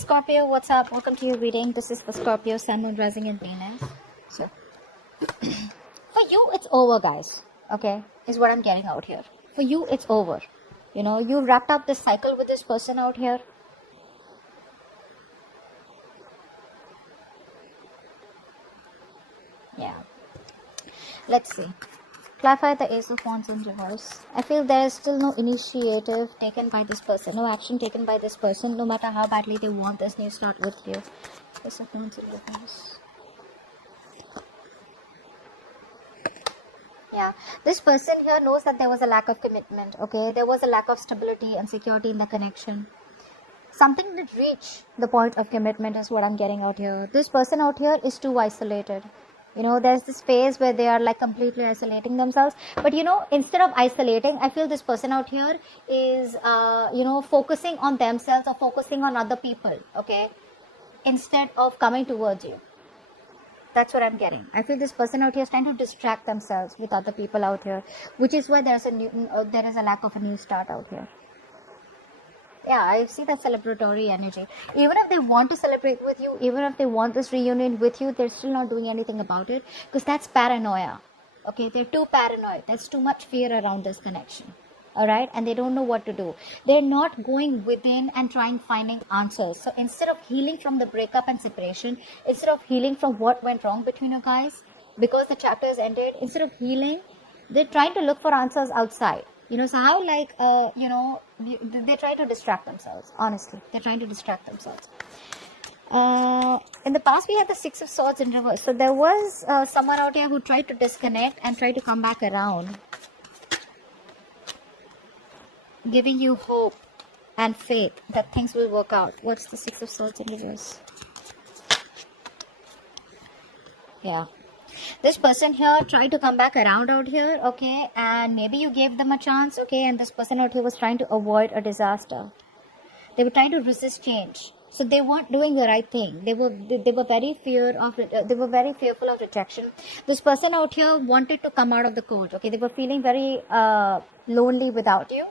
Scorpio, what's up? Welcome to your reading. This is for Scorpio, Sun, Moon, Rising, and Venus. So, for you, it's over, guys. Okay, is what I'm getting out here. For you, it's over. You know, you wrapped up this cycle with this person out here. Yeah. Let's see. Clarify the Ace of Wands in reverse. I feel there is still no initiative taken by this person, no action taken by this person, no matter how badly they want this new start with you. Ace of Wands in reverse. Yeah, this person here knows that there was a lack of commitment, okay? There was a lack of stability and security in the connection. Something did reach the point of commitment is what I'm getting out here. This person out here is too isolated. You know, there's this phase where they are like completely isolating themselves. But, you know, instead of isolating, I feel this person out here is, focusing on themselves or focusing on other people, okay? Instead of coming towards you. That's what I'm getting. I feel this person out here is trying to distract themselves with other people out here. Which is why there is a lack of a new start out here. Yeah, I see that celebratory energy. Even if they want to celebrate with you, even if they want this reunion with you, they're still not doing anything about it. Because that's paranoia. Okay, they're too paranoid. There's too much fear around this connection. Alright, and they don't know what to do. They're not going within and finding answers. So instead of healing from the breakup and separation, instead of healing from what went wrong between you guys, because the chapter has ended, instead of healing, they're trying to look for answers outside. You know, so how they try to distract themselves. Honestly, they're trying to distract themselves. In the past, we had the Six of Swords in reverse. So there was someone out here who tried to disconnect and try to come back around. Giving you hope and faith that things will work out. What's the Six of Swords in reverse? Yeah. This person here tried to come back around out here, okay, and maybe you gave them a chance, okay, and this person out here was trying to avoid a disaster. They were trying to resist change, so they weren't doing the right thing. They were very fearful of rejection. This person out here wanted to come out of the cold, okay. They were feeling very lonely without you.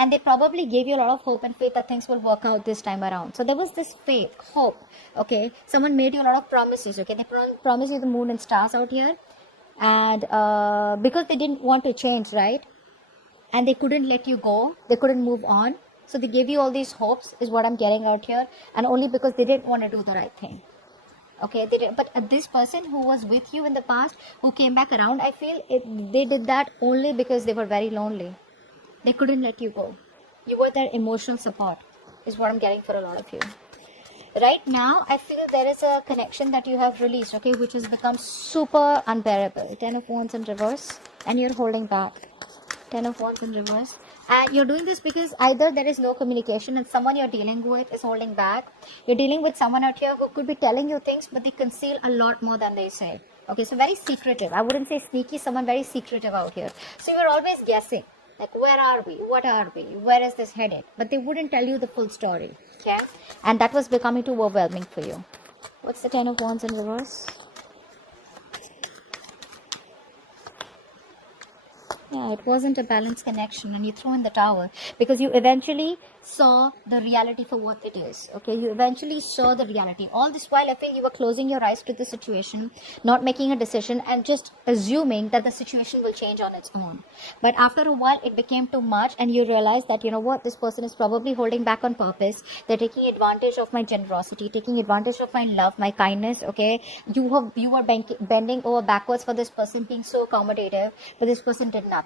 And they probably gave you a lot of hope and faith that things will work out this time around. So there was this faith, hope, okay. Someone made you a lot of promises, okay. They promised you the moon and stars out here. And because they didn't want to change, right? And they couldn't let you go. They couldn't move on. So they gave you all these hopes is what I'm getting out here. And only because they didn't want to do the right thing. Okay, but this person who was with you in the past, who came back around, I feel they did that only because they were very lonely. They couldn't let you go. You were their emotional support, is what I'm getting for a lot of you. Right now, I feel there is a connection that you have released, okay, which has become super unbearable. 10 of Wands in reverse, and you're holding back. 10 of Wands in reverse. And you're doing this because either there is no communication and someone you're dealing with is holding back. You're dealing with someone out here who could be telling you things, but they conceal a lot more than they say. Okay, so very secretive. I wouldn't say sneaky, someone very secretive out here. So you're always guessing. Like, where are we? What are we? Where is this headed? But they wouldn't tell you the full story. Okay? And that was becoming too overwhelming for you. What's the 10 of Wands in reverse? Yeah, it wasn't a balanced connection and you threw in the towel because you eventually saw the reality for what it is. Okay, you eventually saw the reality. All this while, I feel you were closing your eyes to the situation, not making a decision and just assuming that the situation will change on its own. But after a while, it became too much and you realized that, you know what, this person is probably holding back on purpose. They're taking advantage of my generosity, taking advantage of my love, my kindness, okay? You are bending over backwards for this person being so accommodative, but this person did nothing.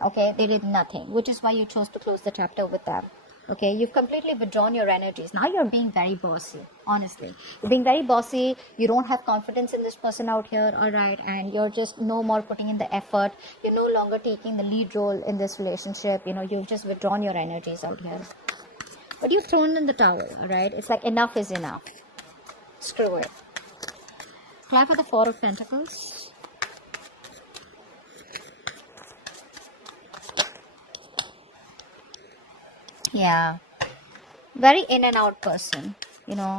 Okay, they did nothing, which is why you chose to close the chapter with them. Okay, you've completely withdrawn your energies. Now you're being very bossy, honestly. You're being very bossy. You don't have confidence in this person out here, all right? And you're just no more putting in the effort. You're no longer taking the lead role in this relationship. You know, you've just withdrawn your energies out here. But you've thrown in the towel, all right? It's like enough is enough. Screw it. Try for the Four of Pentacles. Yeah, very in and out person, you know,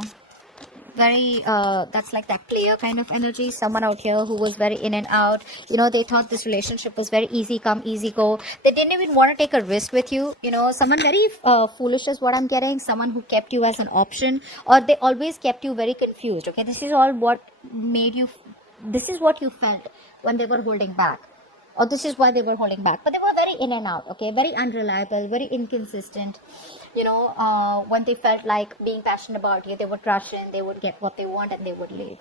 very that's like that player kind of energy. Someone out here who was very in and out, you know, they thought this relationship was very easy come easy go. They didn't even want to take a risk with you, you know. Someone very foolish is what I'm getting. Someone who kept you as an option, or they always kept you very confused. Okay, this is all what made you, this is what you felt when they were holding back, or this is why they were holding back. But they were very in and out, okay, very unreliable, very inconsistent, you know. When they felt like being passionate about you, they would rush in, they would get what they want, and they would leave.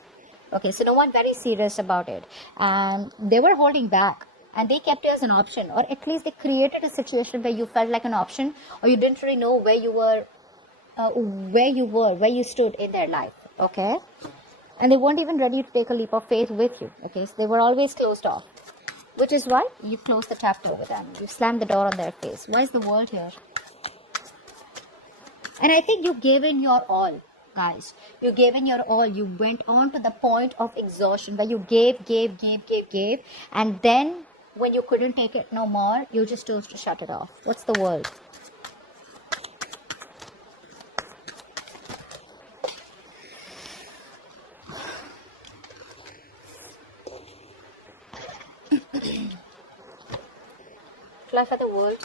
Okay, so no one very serious about it, and they were holding back, and they kept you as an option, or at least they created a situation where you felt like an option, or you didn't really know where you were, where you stood in their life. Okay, and they weren't even ready to take a leap of faith with you. Okay, so they were always closed off, which is why you close the chapter with them. You slam the door on their face. Why is the world here? And I think you gave in your all, guys. You gave in your all. You went on to the point of exhaustion where you gave. And then when you couldn't take it no more, you just chose to shut it off. What's the world? Fly for the world.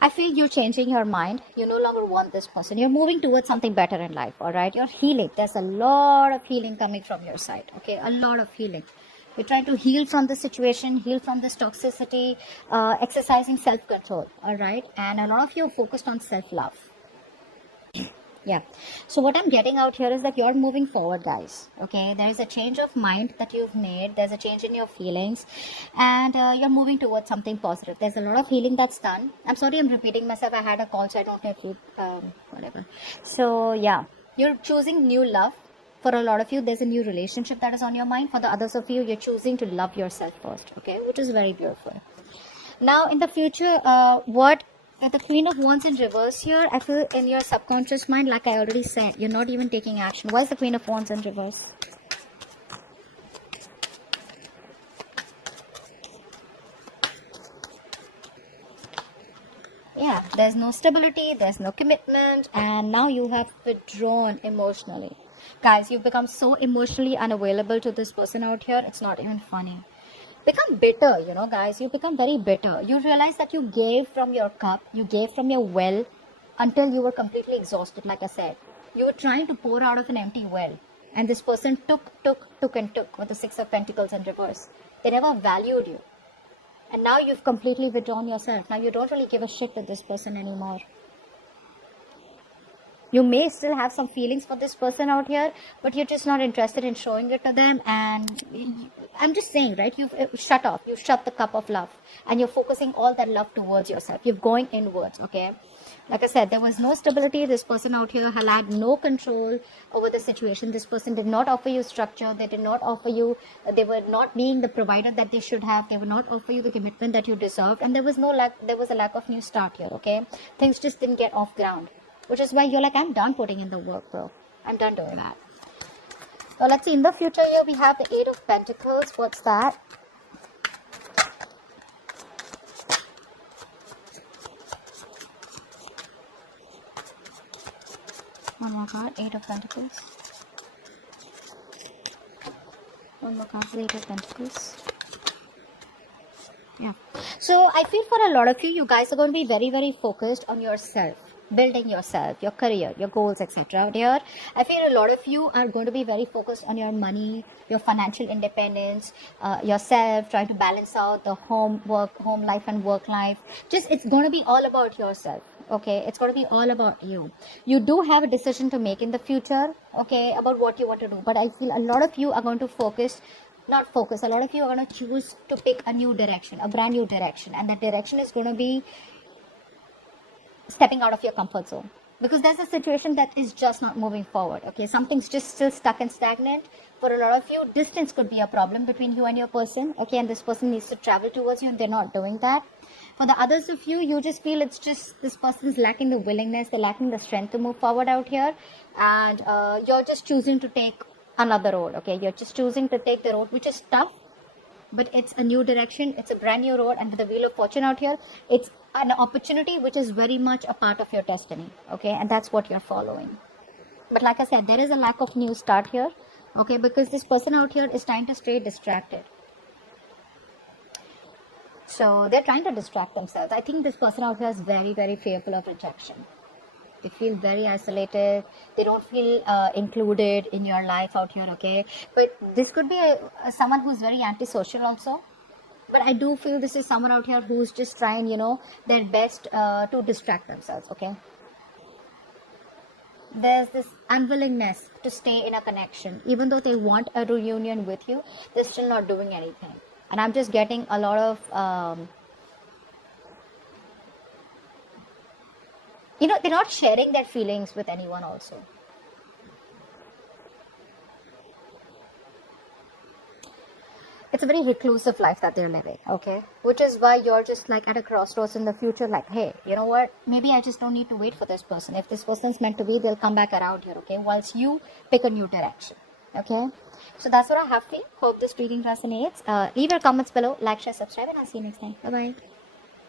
I feel you're changing your mind. You no longer want this person. You're moving towards something better in life, all right? You're healing. There's a lot of healing coming from your side, okay? A lot of healing. You're trying to heal from the situation, heal from this toxicity, exercising self-control, all right? And a lot of you are focused on self-love. Yeah, so what I'm getting out here is that you're moving forward, guys. Okay, there is a change of mind that you've made. There's a change in your feelings, and you're moving towards something positive. There's a lot of healing that's done. I'm sorry I'm repeating myself. I had a call, so I don't know if you whatever. So yeah, you're choosing new love. For a lot of you, there's a new relationship that is on your mind. For the others of you, you're choosing to love yourself first, okay, which is very beautiful. Now in the future, what the Queen of Wands in reverse here, I feel in your subconscious mind, like I already said, you're not even taking action. Why is the Queen of Wands in reverse? Yeah, there's no stability, there's no commitment, and now you have withdrawn emotionally. Guys, you've become so emotionally unavailable to this person out here, it's not even funny. Become bitter, you know, guys. You become very bitter. You realize that you gave from your cup, you gave from your well until you were completely exhausted, like I said. You were trying to pour out of an empty well, and this person took with the Six of Pentacles in reverse. They never valued you. And now you've completely withdrawn yourself. Now you don't really give a shit to this person anymore. You may still have some feelings for this person out here, but you're just not interested in showing it to them. And I'm just saying, right? You've shut off. You've shut the cup of love. And you're focusing all that love towards yourself. You're going inwards, okay? Like I said, there was no stability. This person out here had no control over the situation. This person did not offer you structure. They did not offer you, they were not being the provider that they should have. They would not offer you the commitment that you deserved. And there was a lack of new start here, okay? Things just didn't get off ground. Which is why you're like, I'm done putting in the work, bro. I'm done doing that. So let's see, in the future here, we have the Eight of Pentacles. What's that? One more card, Eight of Pentacles. One more card, Eight of Pentacles. Yeah. So I feel for a lot of you, you guys are going to be very, very focused on yourself. Building yourself, your career, your goals, etc. Out here, I feel a lot of you are going to be very focused on your money, your financial independence, yourself, trying to balance out the home life and work life. Just, it's going to be all about yourself. Okay, it's going to be all about you. You do have a decision to make in the future, okay, about what you want to do. But I feel a lot of you are going to a lot of you are going to choose to pick a new direction, a brand new direction. And that direction is going to be stepping out of your comfort zone, because there's a situation that is just not moving forward. Okay, something's just still stuck and stagnant. For a lot of you, distance could be a problem between you and your person. Okay, and this person needs to travel towards you, and they're not doing that. For the others of you, you just feel it's just this person's lacking the willingness, they're lacking the strength to move forward out here, and you're just choosing to take another road. Okay, you're just choosing to take the road which is tough, but it's a new direction, it's a brand new road, and with the wheel of fortune out here, it's an opportunity which is very much a part of your destiny, okay, and that's what you're following. But like I said, there is a lack of new start here, okay, because this person out here is trying to stay distracted. So they're trying to distract themselves. I think this person out here is very, very fearful of rejection. They feel very isolated. They don't feel included in your life out here, okay? But this could be someone who's very antisocial also. But I do feel this is someone out here who's just trying, their best to distract themselves, okay? There's this unwillingness to stay in a connection. Even though they want a reunion with you, they're still not doing anything. And I'm just getting a lot of, they're not sharing their feelings with anyone also. It's a very reclusive life that they're living, okay? Which is why you're just like at a crossroads in the future, like, hey, you know what? Maybe I just don't need to wait for this person. If this person's meant to be, they'll come back around here, okay? Whilst you pick a new direction, okay? So that's what I have for you. Hope this reading resonates. Leave your comments below, like, share, subscribe, and I'll see you next time. Bye-bye.